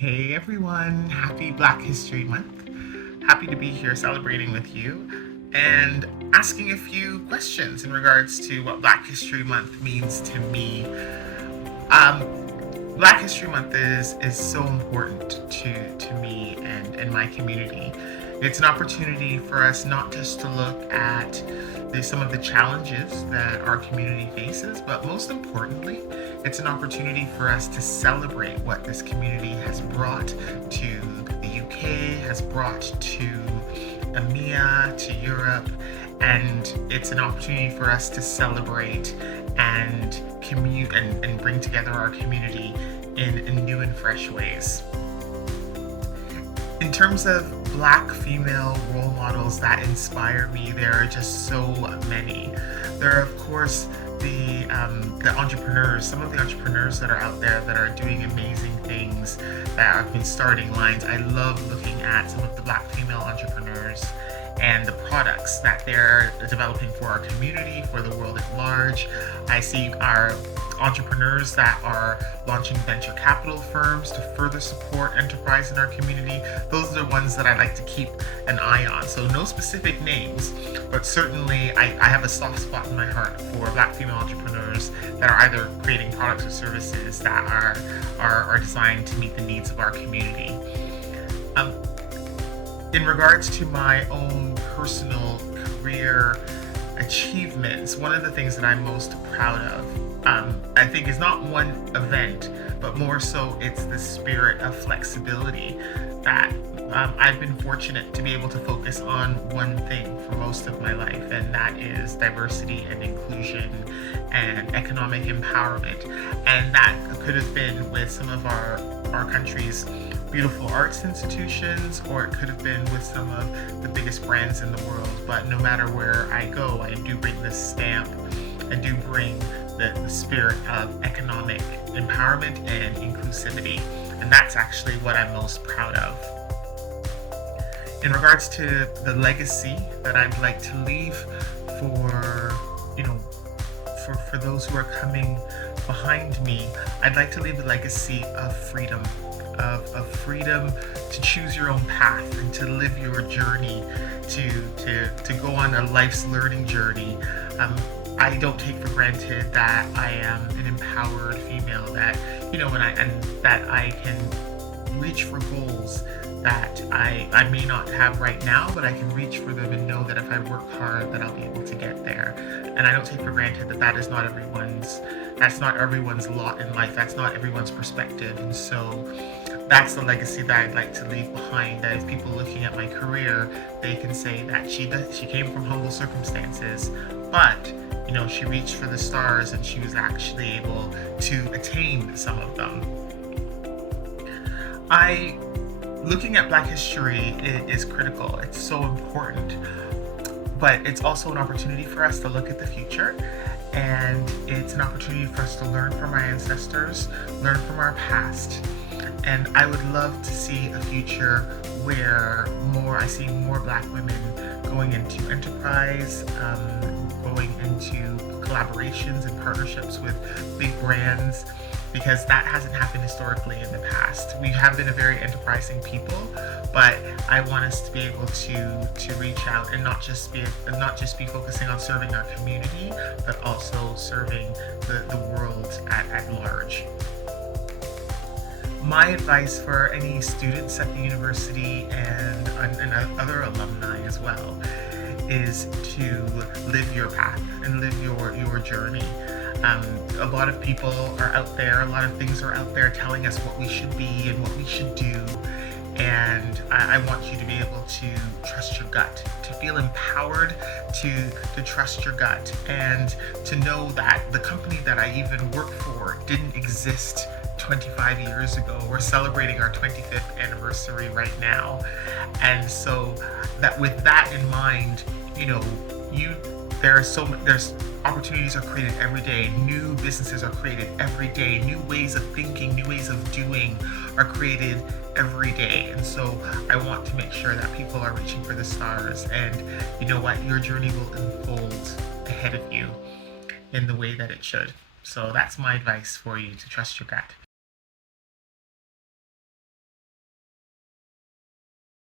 Hey everyone, happy Black History Month. Happy to be here celebrating with you and asking a few questions in regards to what Black History Month means to me. Um, Black History Month is so important to me and my community. It's an opportunity for us not just to look at some of the challenges that our community faces, but most importantly, it's an opportunity for us to celebrate what this community has brought to the UK, has brought to EMEA, to Europe, and it's an opportunity for us to celebrate and commute and bring together our community in new and fresh ways. In terms of Black female role models that inspire me, there are just so many. There are, of course, the entrepreneurs, some of the entrepreneurs that are out there that are doing amazing things, that have been starting lines. I love looking at some of the Black female entrepreneurs and the products that they're developing for our community, for the world at large. I see our entrepreneurs that are launching venture capital firms to further support enterprise in our community. Those are the ones that I like to keep an eye on. So no specific names, but certainly I have a soft spot in my heart for Black female entrepreneurs that are either creating products or services that are designed to meet the needs of our community. In regards to my own personal career achievements, one of the things that I'm most proud of, I think, is not one event, but more so it's the spirit of flexibility that I've been fortunate to be able to focus on one thing for most of my life, and that is diversity and inclusion and economic empowerment. And that could have been with some of our country's beautiful arts institutions, or it could have been with some of the biggest brands in the world. But no matter where I go, I do bring this stamp. I do bring the spirit of economic empowerment and inclusivity. And that's actually what I'm most proud of. In regards to the legacy that I'd like to leave for, for those who are coming behind me, I'd like to leave a legacy of freedom. Of freedom to choose your own path and to live your journey, to go on a life's learning journey. I don't take for granted that I am an empowered female, that that I can reach for goals that I may not have right now, but I can reach for them and know that if I work hard, that I'll be able to get there. And I don't take for granted that that's not everyone's lot in life. That's not everyone's perspective. And so that's the legacy that I'd like to leave behind, that if people looking at my career, they can say that she came from humble circumstances, but she reached for the stars and she was actually able to attain some of them. Looking at Black history is critical. It's so important, but it's also an opportunity for us to look at the future, and it's an opportunity for us to learn from our ancestors, learn from our past. And I would love to see a future where I see more Black women going into enterprise, going into collaborations and partnerships with big brands, because that hasn't happened historically in the past. We have been a very enterprising people, but I want us to be able to reach out and not just be focusing on serving our community, but also serving the world at large. My advice for any students at the university and other alumni as well is to live your path and live your journey. A lot of people are out there, a lot of things are out there telling us what we should be and what we should do. And I want you to be able to trust your gut, to feel empowered, to trust your gut, and to know that the company that I even work for didn't exist 25 years ago. We're celebrating our 25th anniversary right now. And so that with that in mind, there's opportunities are created every day, new businesses are created every day, new ways of thinking, new ways of doing are created every day. And so I want to make sure that people are reaching for the stars, and you know what, your journey will unfold ahead of you in the way that it should. So that's my advice for you, to trust your gut.